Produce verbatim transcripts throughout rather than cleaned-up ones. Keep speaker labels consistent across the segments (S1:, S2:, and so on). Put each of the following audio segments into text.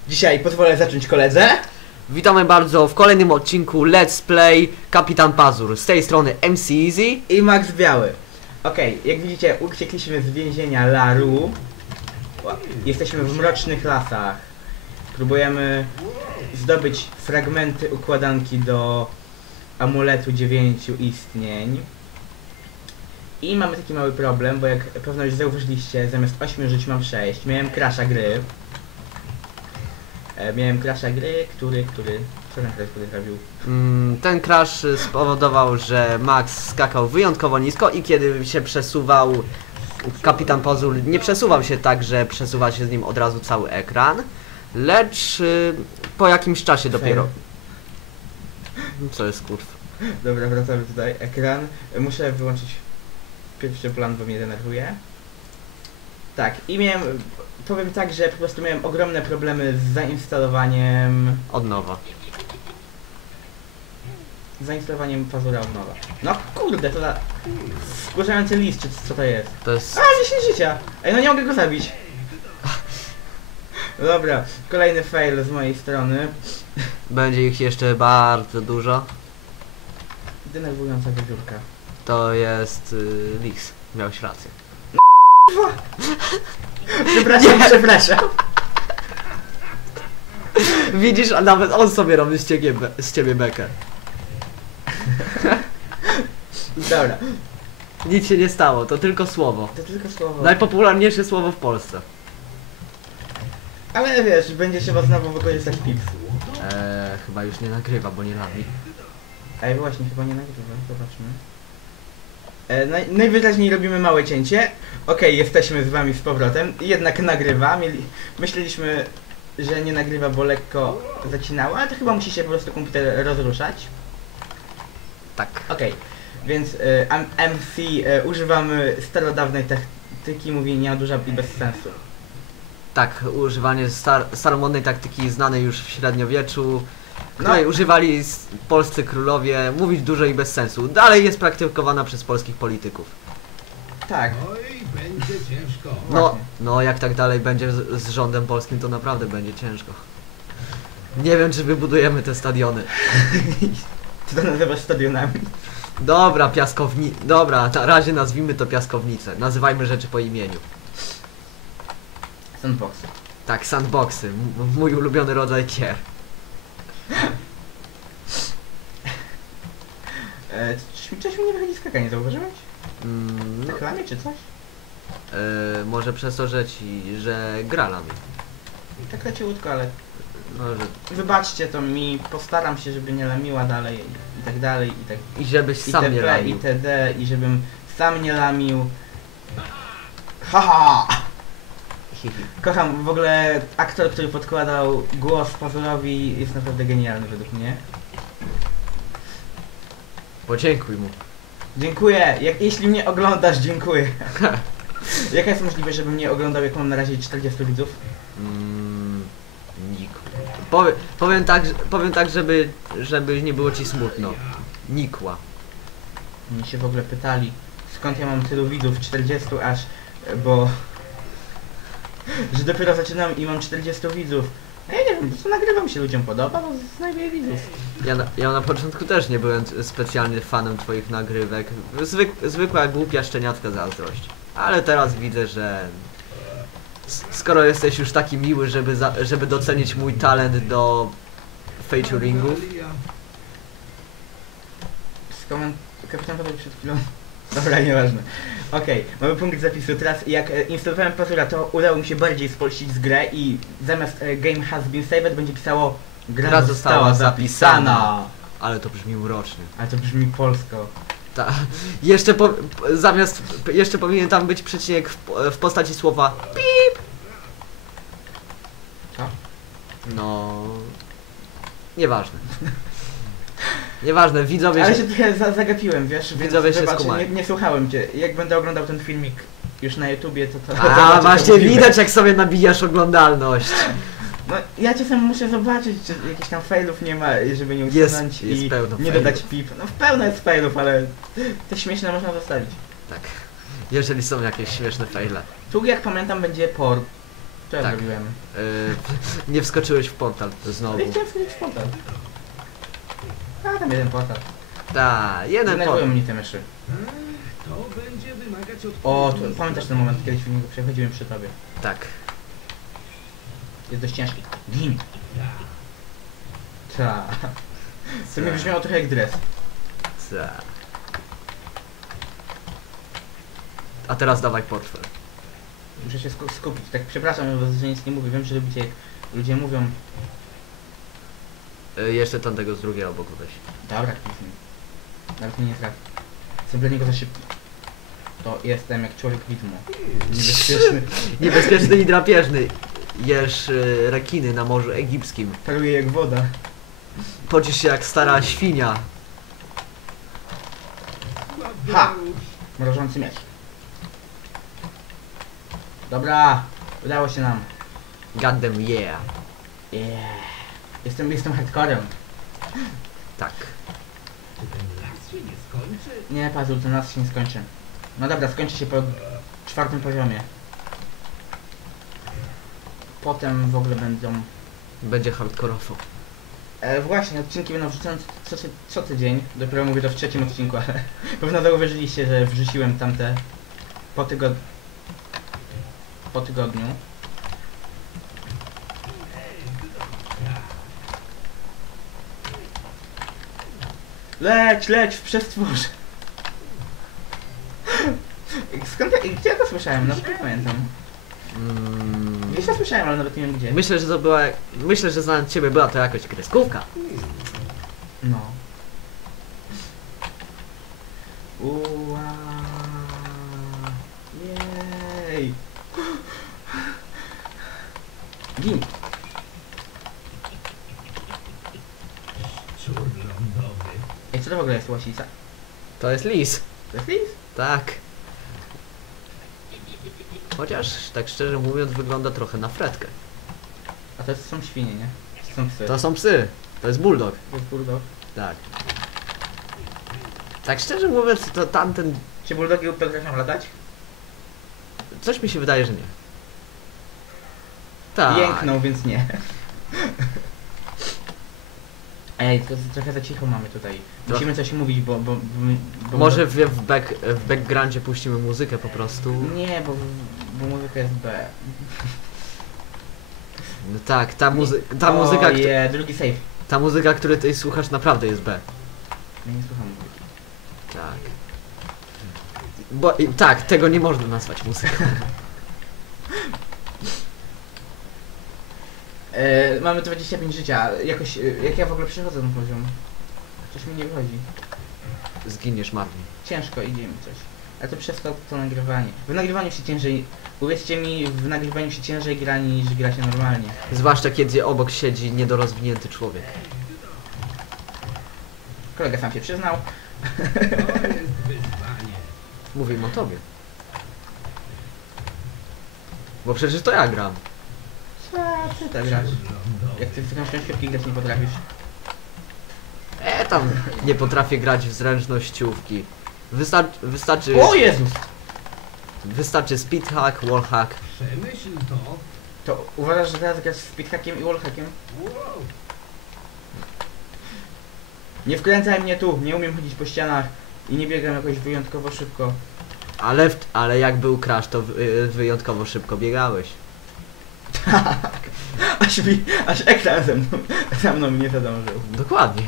S1: Dzisiaj pozwolę zacząć koledze.
S2: Witamy bardzo w kolejnym odcinku Let's Play Kapitan Pazur. Z tej strony M C Easy
S1: I Max Biały. Okej, okay, jak widzicie, uciekliśmy z więzienia Laru. Jesteśmy w mrocznych lasach. Próbujemy zdobyć fragmenty układanki do amuletu dziewięciu istnień. I mamy taki mały problem, bo jak pewno już zauważyliście, zamiast ośmiu żyć mam sześć. Miałem crasha gry. E, miałem crasha gry, który, który... Co ten crash który zrobił?
S2: mm, Ten crash spowodował, że Max skakał wyjątkowo nisko i kiedy się przesuwał Kapitan Pazur, nie przesuwał się tak, że przesuwa się z nim od razu cały ekran, lecz y, po jakimś czasie dopiero... Co jest kurw?
S1: Dobra, wracamy tutaj. Ekran. Muszę wyłączyć pierwszy plan, bo mnie denerwuje. Tak, i miałem... Powiem tak, że po prostu miałem ogromne problemy z zainstalowaniem...
S2: Od nowa.
S1: Z zainstalowaniem Pazura od nowa. No kurde, to za... Wkurzający list, czy co to jest?
S2: To jest...
S1: A, dziesięć życia! Ej, no nie mogę go zabić. Dobra, kolejny fail z mojej strony.
S2: Będzie ich jeszcze bardzo dużo.
S1: Denerwująca wiewiórka.
S2: To jest... Y, Lix. Miałeś rację.
S1: Przepraszam, nie. przepraszam.
S2: Widzisz, a nawet on sobie robi z ciebie, be z ciebie bekę.
S1: Dobra.
S2: Nic się nie stało, to tylko słowo.
S1: To tylko słowo.
S2: Najpopularniejsze słowo w Polsce.
S1: Ale wiesz, będzie trzeba znowu wykorzystać pips.
S2: Eee, chyba już nie nagrywa, bo nie lami.
S1: Ej, właśnie, chyba nie nagrywa, zobaczmy. E, naj, najwyraźniej robimy małe cięcie. Okej, okay, jesteśmy z wami z powrotem. Jednak nagrywa. Mieli, myśleliśmy, że nie nagrywa, bo lekko zacinało, ale to chyba musi się po prostu komputer rozruszać.
S2: Tak.
S1: Okej, okay. Więc e, M C e, używamy starodawnej taktyki mówienia duża i bez sensu.
S2: Tak, używanie star staromodnej taktyki znanej już w średniowieczu, której no. używali polscy królowie, mówić dużo i bez sensu. Dalej jest praktykowana przez polskich polityków.
S1: Tak.
S3: Oj, będzie ciężko.
S2: No, no jak tak dalej będzie z, z rządem polskim, to naprawdę będzie ciężko. Nie wiem, czy wybudujemy te stadiony.
S1: Ty to nazywasz stadionami?
S2: Dobra, piaskowni... Dobra, na razie nazwijmy to piaskownice. Nazywajmy rzeczy po imieniu.
S1: Sandboxy.
S2: Tak, sandboxy. M mój ulubiony rodzaj gier.
S1: e, coś mi nie wychodzi skakanie, zauważyłeś?
S2: Mm, no.
S1: Reklamie czy coś?
S2: E, może przez to, że ci... że gra lami.
S1: Tak leciutko, ale...
S2: Może...
S1: Wybaczcie to mi, postaram się, żeby nie lamiła dalej i tak dalej i tak...
S2: I żebyś sam nie
S1: itp.
S2: lamił.
S1: itd. I żebym sam nie lamił. Haha! Kocham, w ogóle aktor, który podkładał głos Pazurowi jest naprawdę genialny według mnie.
S2: Podziękuj mu.
S1: Dziękuję! Jak, jeśli mnie oglądasz, dziękuję. Jaka jest możliwość, żebym nie oglądał, jak mam na razie czterdziestu widzów?
S2: Mm, Niku. Powie, powiem tak, powiem tak, żeby, żeby nie było ci smutno. Nikła.
S1: Mnie się w ogóle pytali, skąd ja mam tylu widzów, czterdziestu aż, bo... że dopiero zaczynam i mam czterdziestu widzów. Ja nie wiem, po prostu nagrywam się, ludziom podoba, bo znajduję widzów.
S2: Ja na, ja na początku też nie byłem specjalnie fanem twoich nagrywek. Zwyk, zwykła głupia szczeniacka zazdrość. Ale teraz widzę, że... skoro jesteś już taki miły, żeby, za, żeby docenić mój talent do featuringów.
S1: Skoment... Kapitan Paweł przed chwilą... Dobra, nieważne. Okej, okay, mamy punkt zapisu. Teraz jak e, instalowałem Pazura, to udało mi się bardziej spolścić z grę i zamiast e, game has been saved będzie pisało gra,
S2: Gra
S1: została,
S2: została
S1: zapisana.
S2: zapisana. Ale to brzmi urocznie.
S1: Ale to brzmi polsko.
S2: Ta, jeszcze po, zamiast, jeszcze powinien tam być przecinek w, w postaci słowa pip.
S1: Co?
S2: No... Nieważne. Nieważne, widzowie
S1: Ale
S2: się...
S1: się trochę za zagapiłem, wiesz,
S2: Widzowie
S1: więc
S2: się
S1: wybacz,
S2: skumali.
S1: nie, nie słuchałem cię. Jak będę oglądał ten filmik już na YouTubie, to to...
S2: A,
S1: zobaczę,
S2: właśnie
S1: co mówimy.
S2: widać, jak sobie nabijasz oglądalność.
S1: No, ja czasem muszę zobaczyć, czy jakichś tam failów nie ma, żeby nie
S2: Jest-
S1: usunąć
S2: jest
S1: i
S2: pełno
S1: nie
S2: failów.
S1: dodać pip. No w pełno jest failów, ale te śmieszne można zostawić.
S2: Tak. Jeżeli są jakieś śmieszne faile.
S1: Tu jak pamiętam będzie por... Co ja
S2: Tak.
S1: zrobiłem?
S2: Yy, nie wskoczyłeś w portal znowu.
S1: Ale chciałem wskoczyć w portal. A, tam jeden portal.
S2: Ta, jeden
S1: Denerwują
S2: portal.
S1: mnie te myszy.
S3: To będzie wymagać od...
S1: O, to, pamiętasz ten moment, kiedy filmiku przechodziłem przy tobie?
S2: Tak.
S1: Jest dość ciężki. Gin. Ta. To mi brzmiało trochę jak dres.
S2: Ta. A teraz dawaj portfel.
S1: Muszę się sku- skupić. Tak przepraszam, że nic nie mówię. Wiem, że lubicie, jak ludzie mówią.
S2: Yy, jeszcze tamtego z drugiej obok weź.
S1: Dobra, kliknij. Nawet mnie nie trafi. Jestem dla niego za szybki. To jestem jak człowiek widmo. Niebezpieczny.
S2: Niebezpieczny i drapieżny. Jesz yy, rekiny na Morzu Egipskim.
S1: Paruje jak woda.
S2: Pocisz się jak stara świnia.
S1: Ha! Mrożący miecz. Dobra, udało się nam.
S2: Goddamn yeah.
S1: Yeah. Jestem, jestem hardcorem.
S2: Tak.
S3: Czy ten las się nie skończy?
S1: Nie, Pazul, to nas się nie skończy. No dobra, skończy się po czwartym poziomie. Potem w ogóle będą...
S2: Będzie hardkorowo.
S1: E, właśnie, odcinki będą wrzucone co, co, co tydzień. Dopiero mówię to w trzecim odcinku, ale pewno zauważyliście, że wrzuciłem tamte po tygod... po tygodniu. Leć, leć w przestworze. Skąd ja, gdzie ja to słyszałem? Nawet nie pamiętam.
S2: Mm.
S1: Gdzieś to słyszałem, ale nawet nie wiem gdzie.
S2: Myślę, że to była... Myślę, że znając ciebie była to jakoś kreskówka.
S1: No. Uła. Jej. Gin.
S3: Szczur lądowy.
S1: Ej, co to w ogóle jest łasica?
S2: To jest lis.
S1: To jest lis?
S2: Tak. Chociaż, tak szczerze mówiąc, wygląda trochę na fretkę.
S1: A to są świnie, nie? To są psy.
S2: To są psy. To jest bulldog.
S1: To jest bulldog.
S2: Tak. Tak szczerze mówiąc, to tamten...
S1: Czy bulldogi potrafią latać?
S2: Coś mi się wydaje, że nie. Tak.
S1: Jęknął, więc nie. Ej, to trochę za cicho mamy tutaj. Musimy coś mówić, bo... bo, bo, bo
S2: Może w, w, back, w backgroundzie puścimy muzykę po prostu.
S1: Nie, bo, bo muzyka jest B.
S2: No tak, ta, muzy ta
S1: o,
S2: muzyka, któ-
S1: je, drugi save.
S2: ta muzyka, której ty słuchasz, naprawdę jest B.
S1: Ja nie słucham muzyki.
S2: Tak. Bo i, tak, tego nie można nazwać muzyką.
S1: E, mamy dwadzieścia pięć życia. Jakoś, e, jak ja w ogóle przechodzę ten poziom? Coś mi nie wychodzi.
S2: Zginiesz marnie.
S1: Ciężko idzie mi coś. Ale to przez to, to nagrywanie. W nagrywaniu się ciężej... Uwierzcie mi, w nagrywaniu się ciężej gra niż gra się normalnie.
S2: Zwłaszcza kiedy obok siedzi niedorozwinięty człowiek.
S1: Kolega sam się przyznał.
S3: To jest wyzwanie.
S2: Mówimy o tobie. Bo przecież to ja gram.
S1: Co ty tak grasz?
S3: Szczur lądowy.
S1: Jak ty w taką szczęściówki grać nie potrafisz.
S2: E tam nie potrafię grać w zręcznościówki. Wystar wystarczy...
S1: O Jezus!
S2: Wystarczy speedhack, wallhack.
S3: Przemyśl to.
S1: To uważasz, że teraz grasz z speedhackiem i wallhackiem?
S3: Wow.
S1: Nie wkręcaj mnie tu, nie umiem chodzić po ścianach i nie biegam jakoś wyjątkowo szybko.
S2: Ale, w, ale jak był crash, to wy, wyjątkowo szybko biegałeś.
S1: Tak. Aż mi, aż ekran ze mną, za mną nie zadążył.
S2: Dokładnie.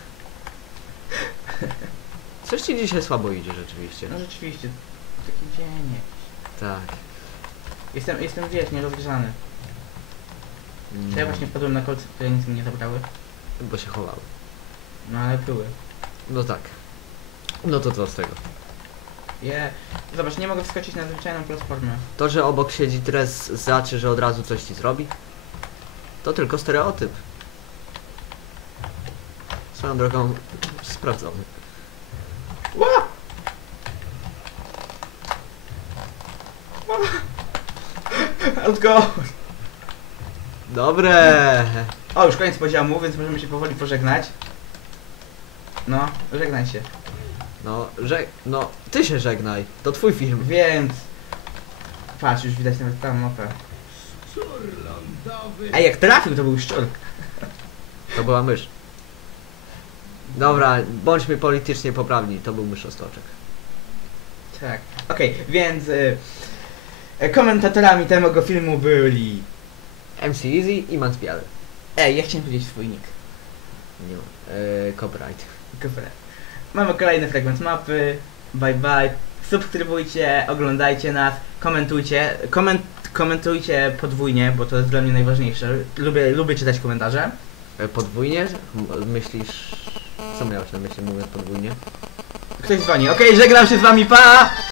S2: Coś ci dzisiaj słabo idzie rzeczywiście.
S1: No rzeczywiście, taki dzień jakiś.
S2: Tak.
S1: Jestem, jestem wiesz, nierozgrzany.
S2: Mm,
S1: To ja właśnie wpadłem na kolce, które nic mi nie zabrały.
S2: Bo się chowały.
S1: No ale były.
S2: No tak. No to co z tego?
S1: Je... Zobacz, nie mogę wskoczyć na zwyczajną platformę.
S2: To, że obok siedzi dres, znaczy, że od razu coś ci zrobi? To tylko stereotyp. Swoją drogą sprawdzony.
S1: Ła! Ła! Let's go!
S2: Dobre!
S1: O, już koniec poziomu, więc możemy się powoli pożegnać. No, żegnaj się.
S2: No, że... No, ty się żegnaj. To twój film.
S1: Więc... Patrz, już widać nawet tam mapę.
S3: Szczur lądowy.
S1: Ej, jak trafił, to był szczur.
S2: To była mysz. Dobra, bądźmy politycznie poprawni, to był myszoskoczek.
S1: Tak. Okej, więc y, y, komentatorami tego filmu byli...
S2: M C Easy i Max Biały.
S1: Ej, ja chciałem powiedzieć swój nick.
S2: Nie ma. Yy, copyright.
S1: Dobra. Mamy kolejny fragment mapy. Bye bye. Subskrybujcie, oglądajcie nas, komentujcie. Koment, komentujcie podwójnie, bo to jest dla mnie najważniejsze. Lubię, lubię czytać komentarze.
S2: E, Podwójnie? M- Myślisz... Co miałeś na myśli mówiąc podwójnie?
S1: Ktoś dzwoni. Okej, żegnam się z wami, pa!